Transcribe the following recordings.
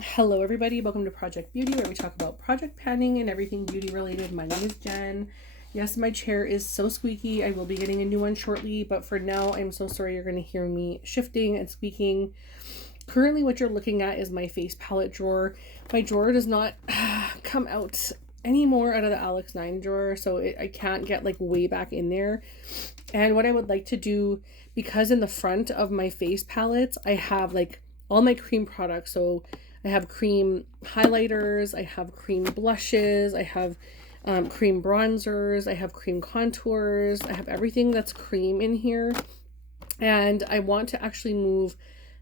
Hello everybody, welcome to Project Beauty, where we talk about project planning and everything beauty related. My name is Jen. Yes, my chair is so squeaky. I will be getting a new one shortly, but for now, I'm so sorry you're going to hear me shifting and squeaking. Currently, what you're looking at is my face palette drawer. My drawer does not come out anymore out of the Alex 9 drawer, so I can't get like way back in there. And what I would like to do, because in the front of my face palettes, I have like all my cream products. So I have cream highlighters, I have cream blushes, I have cream bronzers, I have cream contours, I have everything that's cream in here. And I want to actually move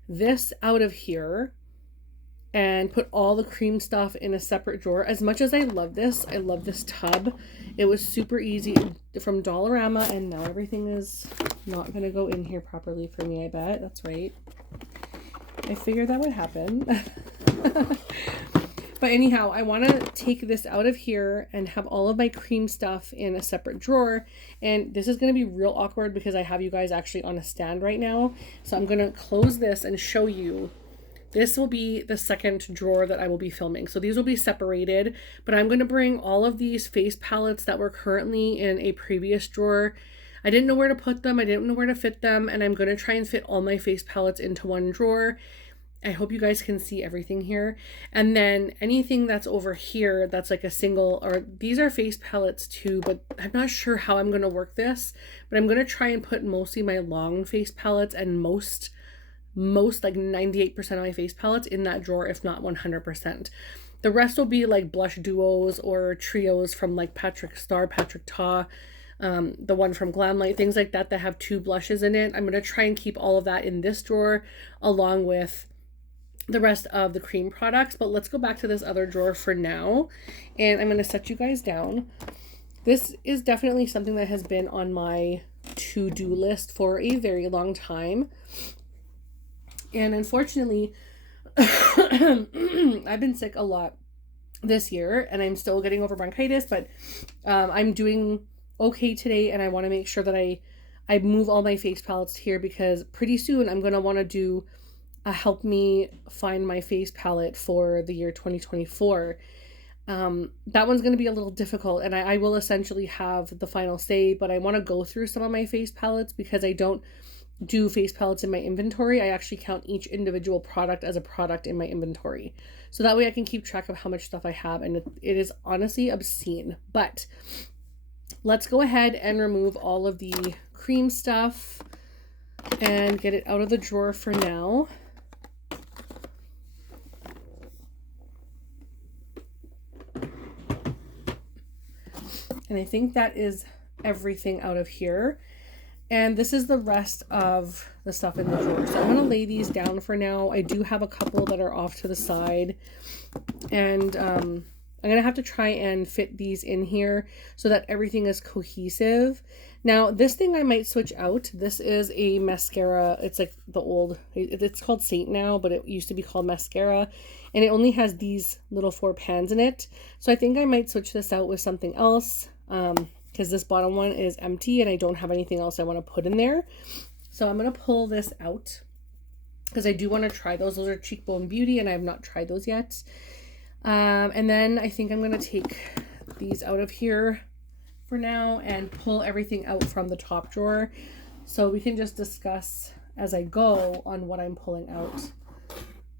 this out of here and put all the cream stuff in a separate drawer. As much as I love this tub. It was super easy from Dollarama, and now everything is not going to go in here properly for me, I bet. That's right. I figured that would happen. But anyhow, I want to take this out of here and have all of my cream stuff in a separate drawer. And this is going to be real awkward because I have you guys actually on a stand right now. So I'm going to close this and show you. This will be the second drawer that I will be filming. So these will be separated, but I'm going to bring all of these face palettes that were currently in a previous drawer. I didn't know where to put them. I didn't know where to fit them. And I'm going to try and fit all my face palettes into one drawer. I hope you guys can see everything here. And then anything that's over here that's like a single, or these are face palettes too, but I'm not sure how I'm going to work this, but I'm going to try and put mostly my long face palettes and most like 98% of my face palettes in that drawer, if not 100%. The rest will be like blush duos or trios from like Patrick Ta, the one from Glamlight, things like that have 2 blushes in it. I'm going to try and keep all of that in this drawer along with the rest of the cream products. But let's go back to this other drawer for now, and I'm going to set you guys down. This is definitely something that has been on my to-do list for a very long time. And unfortunately, I've been sick a lot this year, and I'm still getting over bronchitis, but I'm doing okay today, and I want to make sure that I move all my face palettes here, because pretty soon I'm going to want to do a help me find my face palette for the year 2024. That one's going to be a little difficult, and I will essentially have the final say, but I want to go through some of my face palettes because I don't do face palettes in my inventory. I actually count each individual product as a product in my inventory. So that way I can keep track of how much stuff I have, and it is honestly obscene. But let's go ahead and remove all of the cream stuff and get it out of the drawer for now. And I think that is everything out of here. And this is the rest of the stuff in the drawer. So I'm going to lay these down for now. I do have a couple that are off to the side. And I'm going to have to try and fit these in here so that everything is cohesive. Now, this thing I might switch out. This is a mascara. It's like the old, it's called Saint now, but it used to be called mascara. And it only has these little 4 pans in it. So I think I might switch this out with something else. Because this bottom one is empty and I don't have anything else I want to put in there. So I'm going to pull this out because I do want to try those. Those are Cheekbone Beauty and I have not tried those yet. And then I think I'm going to take these out of here for now and pull everything out from the top drawer. So we can just discuss as I go on what I'm pulling out.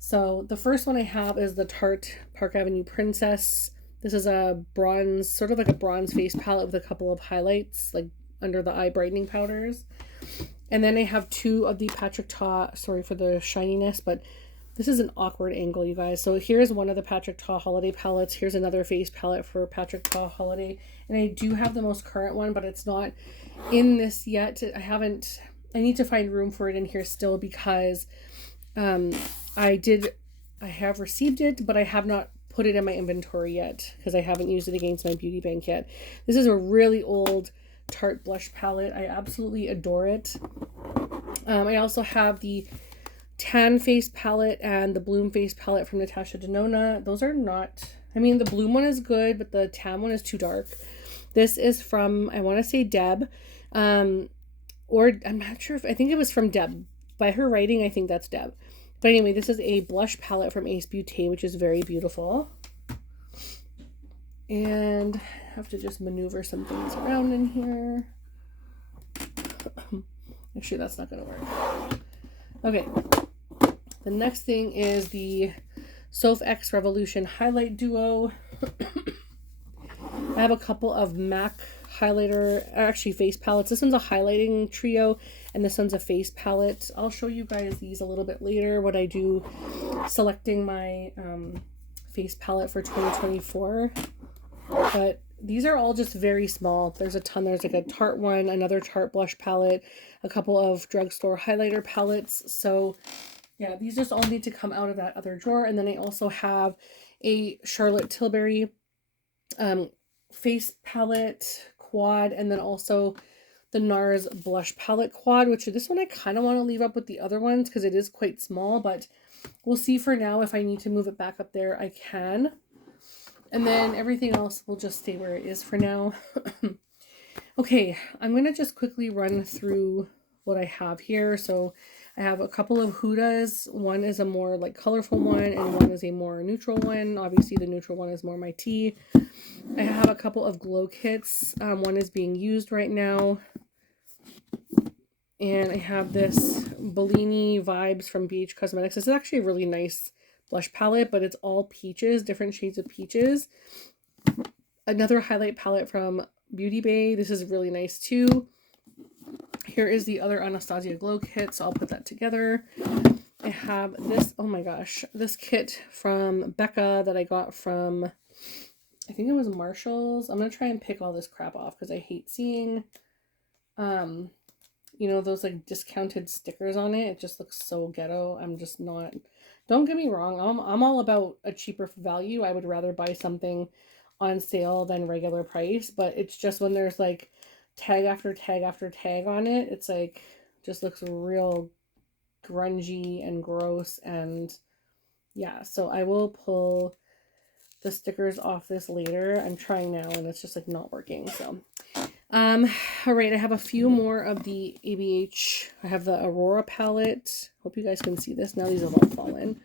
So the first one I have is the Tarte Park Avenue Princess. This is a bronze, sort of like a bronze face palette with a couple of highlights, like under the eye brightening powders. And then I have 2 of the Patrick Ta, sorry for the shininess, but this is an awkward angle, you guys. So here's one of the Patrick Ta holiday palettes. Here's another face palette for Patrick Ta holiday. And I do have the most current one, but it's not in this yet. I need to find room for it in here still because I have received it, but I have not put it in my inventory yet because I haven't used it against my beauty bank yet. This is a really old Tarte blush palette. I absolutely adore it. I also have the tan face palette and the bloom face palette from Natasha Denona. Those are not, I mean, the bloom one is good, but the tan one is too dark. This is from, I want to say Deb, or I'm not sure if, I think it was from Deb. By her writing, I think that's Deb. But anyway, this is a blush palette from Ace Beauté, which is very beautiful. And I have to just maneuver some things around in here. Actually, that's not going to work. Okay. The next thing is the Soph X Revolution Highlight Duo. I have a couple of MAC highlighter, actually face palettes. This one's a highlighting trio, and this one's a face palette. I'll show you guys these a little bit later, what I do selecting my face palette for 2024. But these are all just very small. There's a ton. There's like a Tarte one, another Tarte blush palette, a couple of drugstore highlighter palettes. So yeah, these just all need to come out of that other drawer. And then I also have a Charlotte Tilbury face palette quad, and then also the NARS blush palette quad, which this one I kind of want to leave up with the other ones because it is quite small, but we'll see for now. If I need to move it back up there, I can. And then everything else will just stay where it is for now. Okay, I'm going to just quickly run through what I have here. So I have a couple of Hudas. One is a more like colorful one, and one is a more neutral one. Obviously the neutral one is more my tea. I have a couple of glow kits. One is being used right now. And I have this Bellini Vibes from BH Cosmetics. This is actually a really nice blush palette, but it's all peaches, different shades of peaches. Another highlight palette from Beauty Bay. This is really nice too. Here is the other Anastasia glow kit, so I'll put that together. I have this, oh my gosh, this kit from Becca that I got from, I think it was Marshall's. I'm going to try and pick all this crap off because I hate seeing, you know, those like discounted stickers on it. It just looks so ghetto. I'm just not, don't get me wrong. I'm all about a cheaper value. I would rather buy something on sale than regular price, but it's just when there's like tag after tag after tag on it, it's like, just looks real grungy and gross. And yeah, so I will pull the stickers off this later. I'm trying now and it's just like not working. So all right, I have a few more of the ABH. I have the Aurora palette. Hope you guys can see this now. These have all fallen.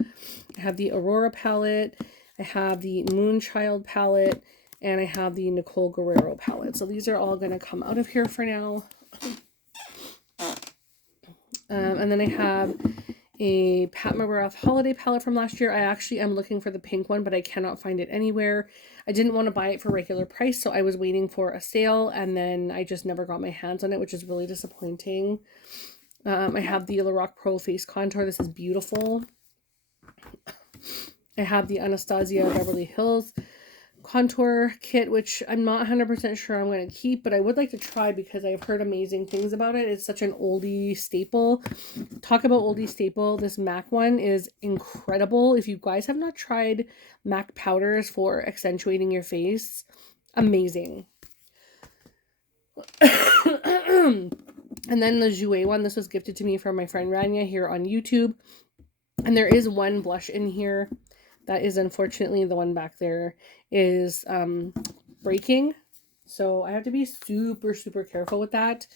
I have the Aurora palette. I have the Moonchild palette, and I have the Nicole Guerrero palette. So these are all going to come out of here for now. And then I have a Pat McGrath holiday palette from last year. I actually am looking for the pink one, but I cannot find it anywhere. I didn't want to buy it for regular price, so I was waiting for a sale, and then I just never got my hands on it, which is really disappointing. I have the Lorac Pro Face Contour. This is beautiful. I have the Anastasia Beverly Hills contour kit, which I'm not 100% sure I'm going to keep, but I would like to try because I've heard amazing things about it. It's such an oldie staple. Talk about oldie staple. This MAC one is incredible. If you guys have not tried MAC powders for accentuating your face, amazing. And then the Jouer one, this was gifted to me from my friend Rania here on YouTube. And there is one blush in here that is unfortunately, the one back there is breaking. So I have to be super, super careful with that.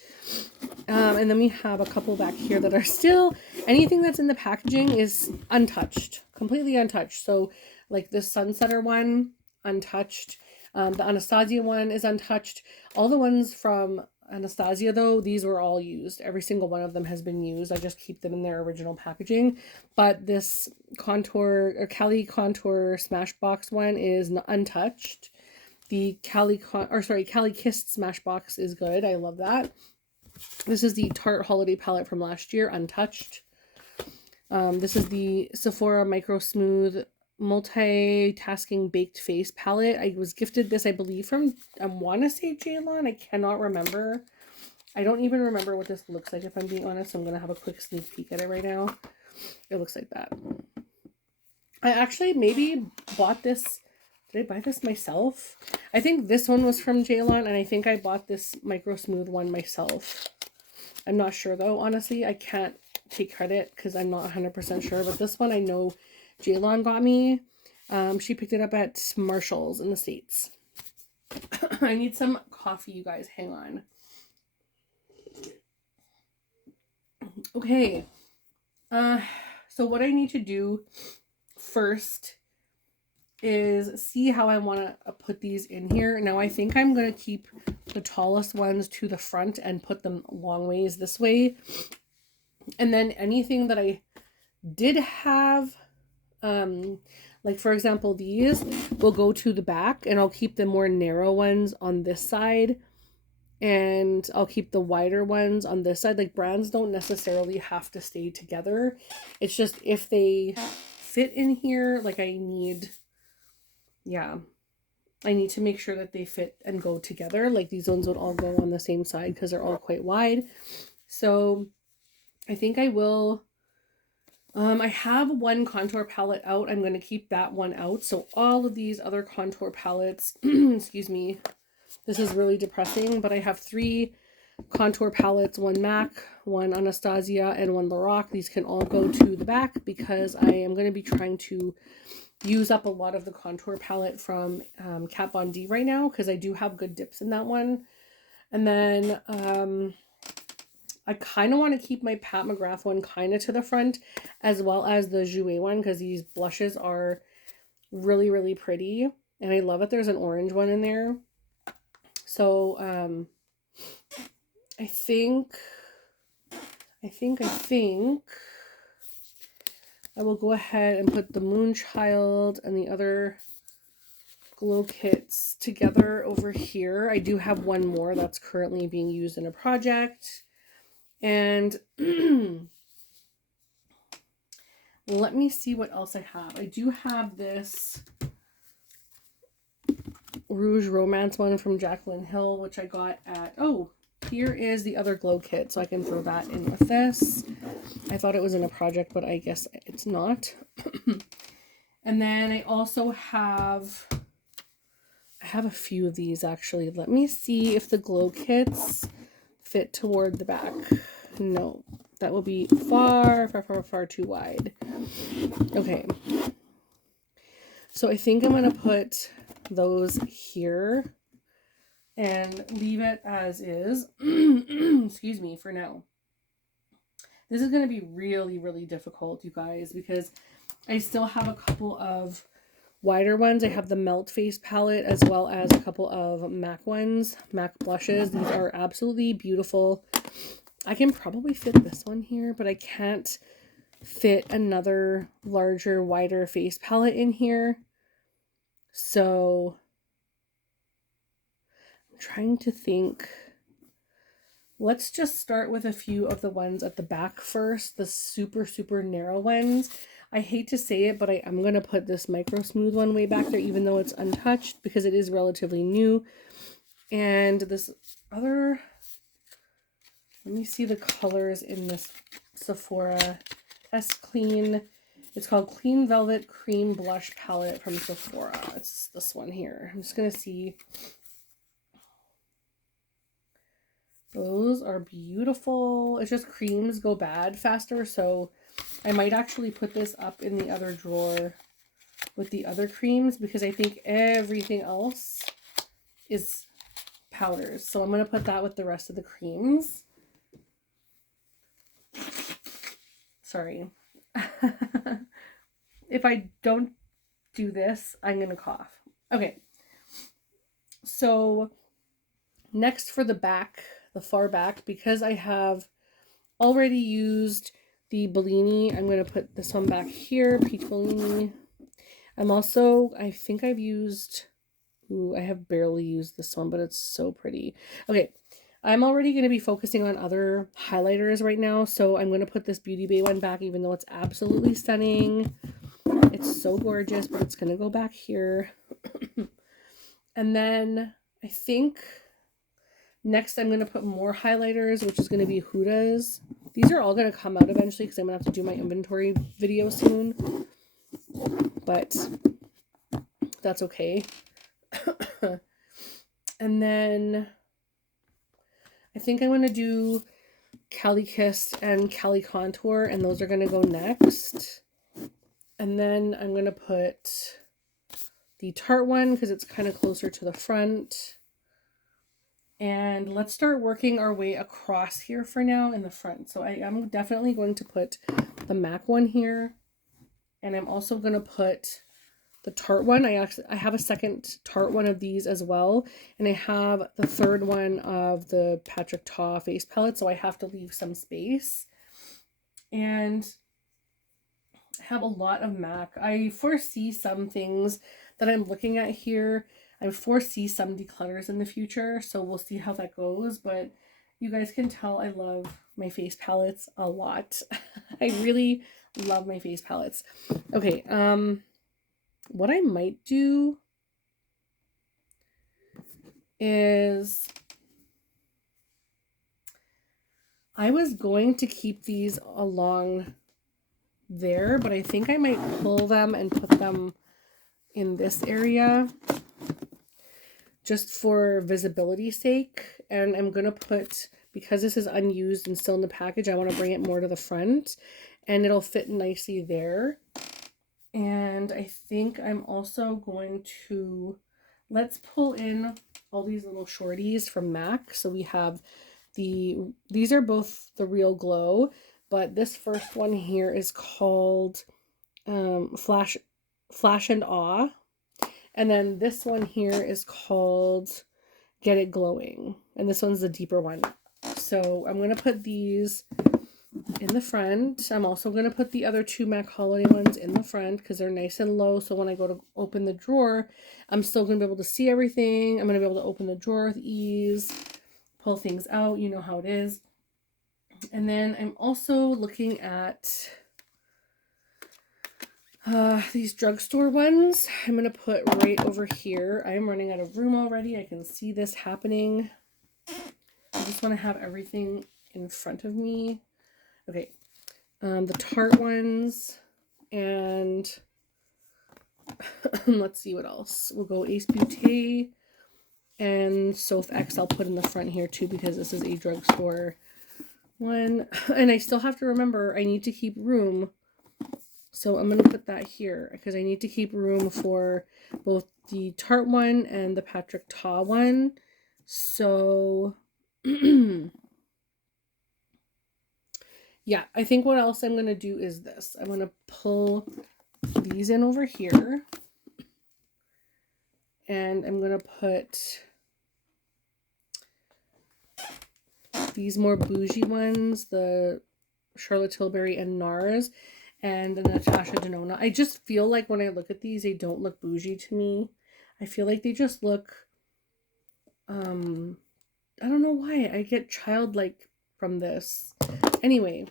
And then we have a couple back here that are still, anything that's in the packaging is untouched, completely untouched. So like this Sunsetter one, untouched. The Anastasia one is untouched. All the ones from Anastasia though, these were all used. Every single one of them has been used. I just keep them in their original packaging. But this contour or Cali Contour Smashbox one is untouched. The Cali Kissed Smashbox is good. I love that. This is the Tarte Holiday Palette from last year, untouched. This is the Sephora Micro Smooth Multitasking Baked Face Palette. I was gifted this, I believe, from, I want to say Jalon. I cannot remember. I don't even remember what this looks like, if I'm being honest. I'm going to have a quick sneak peek at it right now. It looks like that. I actually maybe bought this. Did I buy this myself? I think this one was from Jalon, and I think I bought this Micro Smooth one myself. I'm not sure, though. Honestly, I can't take credit because I'm not 100% sure. But this one I know Jalon got me. She picked it up at Marshall's in the States. I need some coffee, you guys. Hang on. So So what I need to do first is see how I want to put these in here. Now I think I'm going to keep the tallest ones to the front and put them long ways this way. And then anything that I did have, like for example, these will go to the back, and I'll keep the more narrow ones on this side, and I'll keep the wider ones on this side. Like brands don't necessarily have to stay together. It's just if they fit in here, like I need to make sure that they fit and go together. Like these ones would all go on the same side because they're all quite wide. So I think I will, I have one contour palette out. I'm going to keep that one out. So all of these other contour palettes, excuse me, this is really depressing, but I have 3 contour palettes, one MAC, one Anastasia, and one Lorac. These can all go to the back because I am going to be trying to use up a lot of the contour palette from Kat Von D right now, because I do have good dips in that one. And then I kind of want to keep my Pat McGrath one kind of to the front, as well as the Jouer one, because these blushes are really, really pretty. And I love it. There's an orange one in there. So I think I will go ahead and put the Moonchild and the other glow kits together over here. I do have one more that's currently being used in a project. And let me see what else I have. I do have this Rouge Romance one from Jaclyn Hill, which I got at, oh, here is the other glow kit, so I can throw that in with this. I thought it was in a project, but I guess it's not. And then I also have, I have a few of these actually. Let me see if the glow kits fit toward the back. No, that will be far, far, far, far too wide. Okay. So I think I'm going to put those here and leave it as is. Excuse me, for now. This is going to be really, really difficult, you guys, because I still have a couple of wider ones. I have the Melt Face palette as well as a couple of MAC ones, MAC blushes. These are absolutely beautiful. I can probably fit this one here, but I can't fit another larger, wider face palette in here. So I'm trying to think. Let's just start with a few of the ones at the back first, the super, super narrow ones. I hate to say it, but I am going to put this Micro Smooth one way back there, even though it's untouched, because it is relatively new. And this other, let me see the colors in this Sephora S Clean. It's called Clean Velvet Cream Blush Palette from Sephora. It's this one here. I'm just going to see. Those are beautiful. It's just creams go bad faster, so I might actually put this up in the other drawer with the other creams, because I think everything else is powders. So I'm going to put that with the rest of the creams. Sorry. If I don't do this, I'm going to cough. Okay. So next for the back, the far back, because I have already used the Bellini, I'm going to put this one back here, Peach Bellini. I'm also, I think I've used, ooh, I have barely used this one, but it's so pretty. Okay, I'm already going to be focusing on other highlighters right now, so I'm going to put this Beauty Bay one back, even though it's absolutely stunning. It's so gorgeous, but it's going to go back here. And then I think next I'm going to put more highlighters, which is going to be Huda's. These are all going to come out eventually because I'm going to have to do my inventory video soon. But that's okay. And then I think I'm going to do Cali Kiss and Cali Contour, and those are going to go next. And then I'm going to put the Tarte one because it's kind of closer to the front. And let's start working our way across here for now in the front. So I am definitely going to put the MAC one here. And I'm also going to put the Tarte one. I have a second Tarte one of these as well. And I have the third one of the Patrick Ta face palette. So I have to leave some space. And I have a lot of MAC. I foresee some things that I'm looking at here. I foresee some declutters in the future. So we'll see how that goes. But you guys can tell I love my face palettes a lot. I really love my face palettes. Okay, what I might do is I was going to keep these along there, but I think I might pull them and put them in this area just for visibility sake. And I'm going to put, because this is unused and still in the package, I want to bring it more to the front and it'll fit nicely there. And I think I'm also going to, let's pull in all these little shorties from MAC. So we have these are both the Real Glow, but this first one here is called Flash and Awe. And then this one here is called Get It Glowing. And this one's the deeper one. So I'm going to put these in the front. I'm also going to put the other two MAC Holiday ones in the front because they're nice and low. So when I go to open the drawer, I'm still going to be able to see everything. I'm going to be able to open the drawer with ease, pull things out. You know how it is. And then I'm also looking at these drugstore ones. I'm going to put right over here. I am running out of room already. I can see this happening. I just want to have everything in front of me. Okay, the Tarte ones, and let's see what else. We'll go Ace Beauté and Soph X I'll put in the front here too because this is a drugstore one. And I still have to remember I need to keep room. So I'm going to put that here because I need to keep room for both the Tarte one and the Patrick Ta one. So yeah, I think what else I'm going to do is this. I'm going to pull these in over here. And I'm going to put these more bougie ones, the Charlotte Tilbury and NARS, and the Natasha Denona. I just feel like when I look at these, they don't look bougie to me. I feel like they just look, I don't know why. I get childlike from this. Anyway.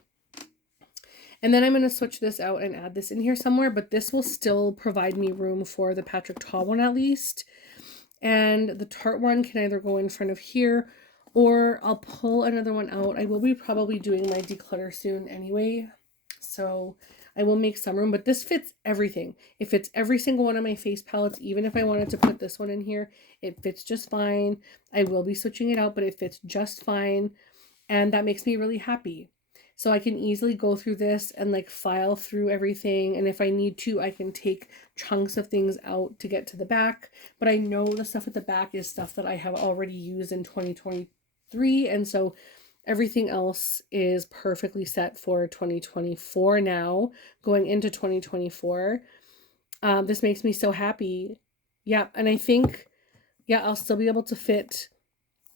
And then I'm going to switch this out and add this in here somewhere, but this will still provide me room for the Patrick Ta one at least. And the Tarte one can either go in front of here or I'll pull another one out. I will be probably doing my declutter soon anyway, so I will make some room, but this fits everything. It fits every single one of my face palettes. Even if I wanted to put this one in here, it fits just fine. I will be switching it out, but it fits just fine. And that makes me really happy. So I can easily go through this and like file through everything. And if I need to, I can take chunks of things out to get to the back. But I know the stuff at the back is stuff that I have already used in 2023. And so everything else is perfectly set for 2024 now, going into 2024. This makes me so happy. Yeah, and I think, yeah, I'll still be able to fit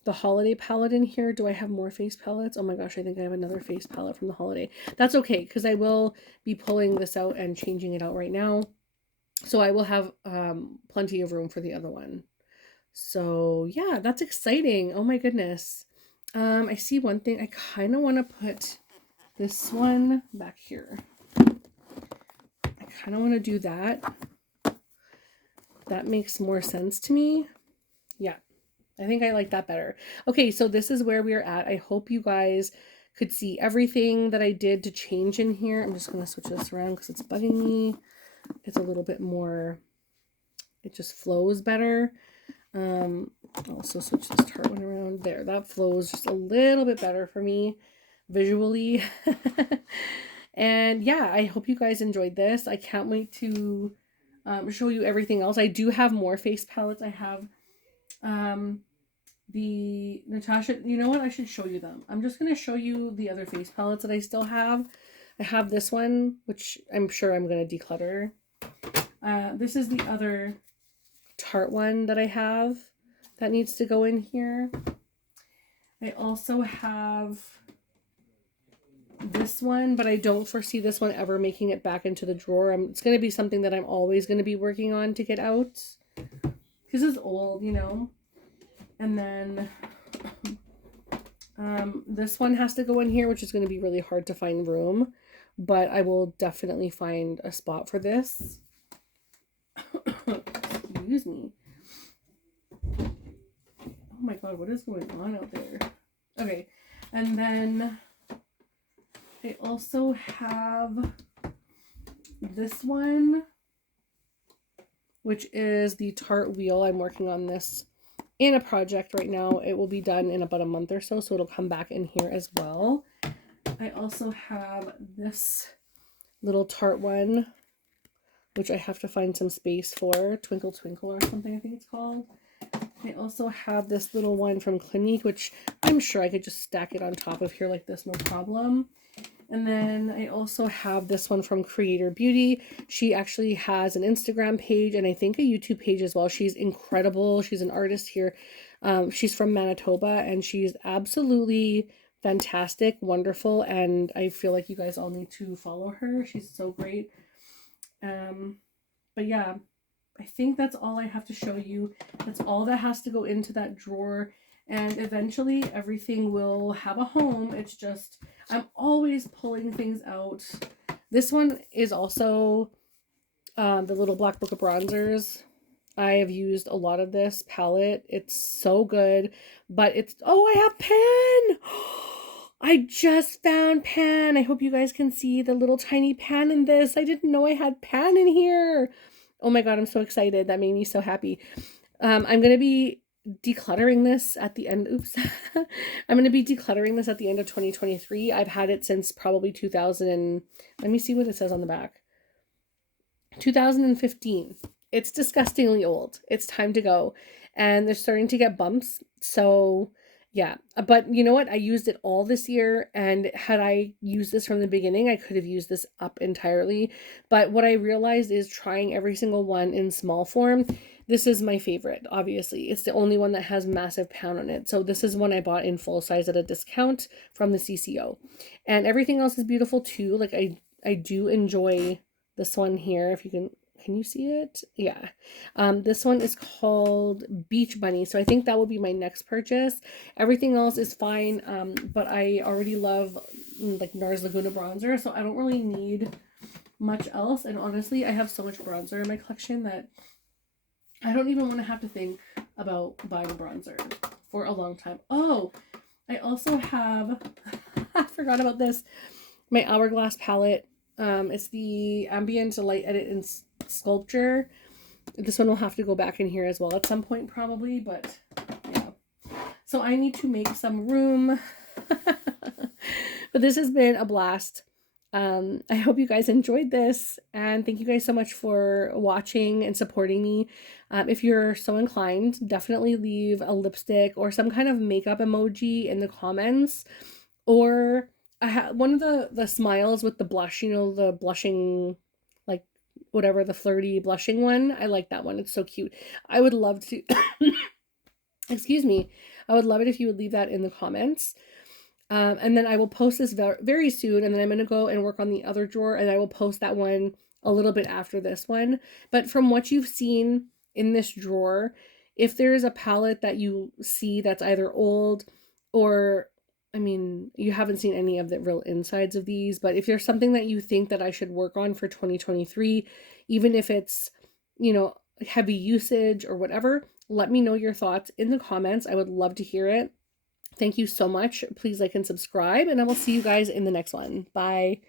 the holiday palette in here. Do I have more face palettes? Oh my gosh, I think I have another face palette from the holiday. That's okay, because I will be pulling this out and changing it out right now. So I will have plenty of room for the other one. So yeah, that's exciting. Oh my goodness. I see one thing. I kind of want to put this one back here. I kind of want to do that. That makes more sense to me. Yeah. I think I like that better. Okay, so this is where we are at. I hope you guys could see everything that I did to change in here. I'm just going to switch this around because it's bugging me. It's a little bit more, it just flows better. I'll also switch this Tarte one around there. That flows just a little bit better for me visually. And yeah, I hope you guys enjoyed this. I can't wait to show you everything else. I do have more face palettes. I have the Natasha, you know what? I should show you them. I'm just going to show you the other face palettes that I still have. I have this one, which I'm sure I'm going to declutter. This is the other Tarte one that I have that needs to go in here. I also have this one, but I don't foresee this one ever making it back into the drawer. It's going to be something that I'm always going to be working on to get out, because it's old, you know. And then this one has to go in here, which is going to be really hard to find room, but I will definitely find a spot for this. Excuse me. Oh my god, what is going on out there? Okay, and then I also have this one, which is the Tarte wheel. I'm working on this in a project right now. It will be done in about a month or so, so it'll come back in here as well. I also have this little Tarte one, which I have to find some space for. Twinkle Twinkle or something, I think it's called. I also have this little one from Clinique, which I'm sure I could just stack it on top of here like this, no problem. And then I also have this one from Creator Beauty. She actually has an Instagram page and I think a YouTube page as well. She's incredible. She's an artist here. She's from Manitoba and she's absolutely fantastic, wonderful, and I feel like you guys all need to follow her. She's so great. But yeah, I think that's all I have to show you. That's all that has to go into that drawer. And eventually everything will have a home. It's just, I'm always pulling things out. This one is also the little Black Book of Bronzers. I have used a lot of this palette. It's so good. But it's, oh, I have pan! I just found pan. I hope you guys can see the little tiny pan in this. I didn't know I had pan in here. Oh my god, I'm so excited. That made me so happy. I'm going to be decluttering this at the end. Oops. I'm going to be decluttering this at the end of 2023. I've had it since probably 2000 and let me see what it says on the back. 2015. It's disgustingly old. It's time to go. And they're starting to get bumps. So yeah, but you know what? I used it all this year, and had I used this from the beginning, I could have used this up entirely. But what I realized is trying every single one in small form. This is my favorite, obviously. It's the only one that has massive pan on it. So this is one I bought in full size at a discount from the CCO. And everything else is beautiful too. Like I do enjoy this one here. If you can you see it? Yeah. This one is called Beach Bunny. So I think that will be my next purchase. Everything else is fine. But I already love like NARS Laguna bronzer. So I don't really need much else. And honestly, I have so much bronzer in my collection that I don't even want to have to think about buying bronzer for a long time. Oh, I also have, I forgot about this, my Hourglass palette. It's the Ambient Light Edit and Sculpture. This one will have to go back in here as well at some point probably, but yeah. So I need to make some room. But this has been a blast. I hope you guys enjoyed this, and thank you guys so much for watching and supporting me. If you're so inclined, definitely leave a lipstick or some kind of makeup emoji in the comments, or I have one of the smiles with the blush, you know, the blushing, like whatever, the flirty blushing one. I like that one. It's so cute. I would love to, excuse me. I would love it if you would leave that in the comments. And then I will post this very soon, and then I'm going to go and work on the other drawer, and I will post that one a little bit after this one. But from what you've seen in this drawer, if there's a palette that you see that's either old or, I mean, you haven't seen any of the real insides of these, but if there's something that you think that I should work on for 2023, even if it's, you know, heavy usage or whatever, let me know your thoughts in the comments. I would love to hear it. Thank you so much. Please like and subscribe, and I will see you guys in the next one. Bye.